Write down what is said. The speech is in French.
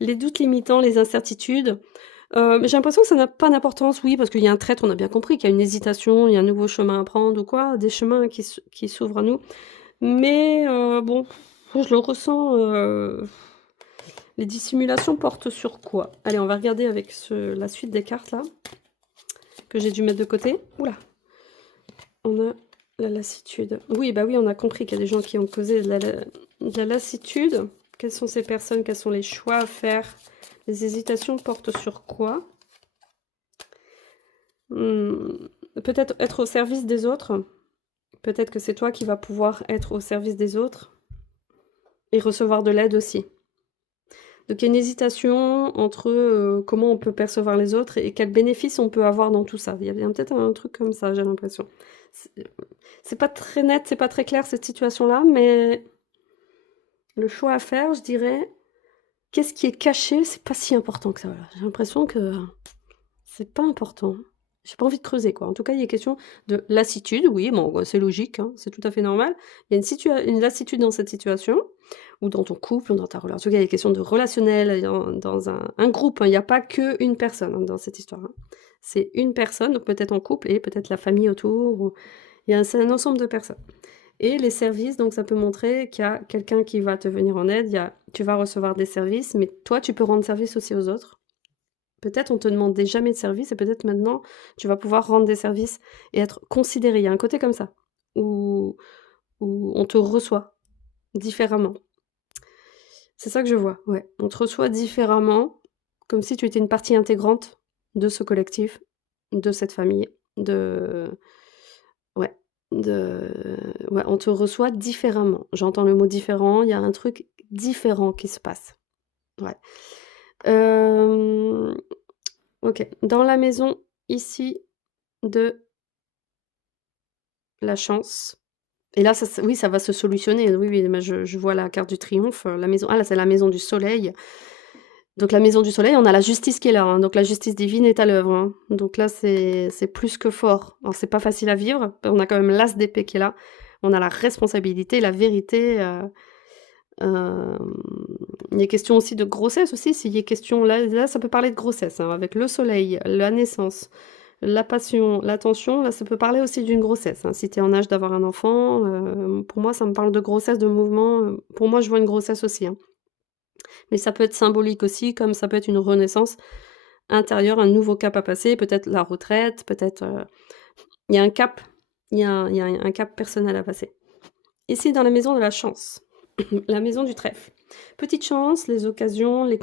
Les doutes limitants, les incertitudes. J'ai l'impression que ça n'a pas d'importance, oui, parce qu'il y a un trait, on a bien compris qu'il y a une hésitation, il y a un nouveau chemin à prendre ou quoi, des chemins qui s'ouvrent à nous. Mais bon, je le ressens, les dissimulations portent sur quoi? Allez, on va regarder avec la suite des cartes là, que j'ai dû mettre de côté. Oula, on a la lassitude. Oui, bah oui, on a compris qu'il y a des gens qui ont causé de la lassitude. Quelles sont ces personnes? Quels sont les choix à faire? Les hésitations portent sur quoi? Peut-être être au service des autres. Peut-être que c'est toi qui vas pouvoir être au service des autres et recevoir de l'aide aussi. Donc il y a une hésitation entre comment on peut percevoir les autres et quels bénéfices on peut avoir dans tout ça. Il y a peut-être un truc comme ça, j'ai l'impression. C'est pas très net, c'est pas très clair cette situation-là, mais le choix à faire, je dirais, qu'est-ce qui est caché, c'est pas si important que ça. Voilà. J'ai l'impression que c'est pas important. J'ai pas envie de creuser, quoi. En tout cas, il y a question de lassitude, oui, bon, c'est logique, hein, c'est tout à fait normal. Il y a une lassitude dans cette situation, ou dans ton couple, ou dans ta relation. En tout cas, il y a question de relationnel dans un groupe, hein. Il n'y a pas qu'une personne hein, dans cette histoire. Hein. C'est une personne, donc peut-être en couple, et peut-être la famille autour. C'est un ensemble de personnes. Et les services, donc ça peut montrer qu'il y a quelqu'un qui va te venir en aide, tu vas recevoir des services, mais toi, tu peux rendre service aussi aux autres. Peut-être on te demandait jamais de service et peut-être maintenant tu vas pouvoir rendre des services et être considéré. Il y a un côté comme ça, où où on te reçoit différemment. C'est ça que je vois, ouais. On te reçoit différemment, comme si tu étais une partie intégrante de ce collectif, de cette famille, de ouais, ouais, on te reçoit différemment. J'entends le mot différent, il y a un truc différent qui se passe. Ouais. Hem OK. Dans la maison ici de la chance et là oui, ça va se solutionner. Oui, oui, mais je vois la carte du triomphe, la maison là, c'est la maison du soleil. Donc la maison du soleil, on a la justice qui est là, hein, donc la justice divine est à l'œuvre, hein. Donc là, c'est plus que fort. Alors c'est pas facile à vivre, on a quand même l'as d'épée qui est là. On a la responsabilité, la vérité, hem, il y a question aussi de grossesse aussi, s'il y a question là, ça peut parler de grossesse, hein, avec le soleil, la naissance. La passion, l'attention, là, ça peut parler aussi d'une grossesse, hein. Si tu es en âge d'avoir un enfant, pour moi, ça me parle de grossesse, de mouvement, pour moi, je vois une grossesse aussi, hein. Mais ça peut être symbolique aussi, comme ça peut être une renaissance intérieure, un nouveau cap à passer, peut-être la retraite, peut-être, il y a un cap, il y a un cap personnel à passer. Ici, dans la maison de la chance, la maison du trèfle. Petite chance, les occasions, les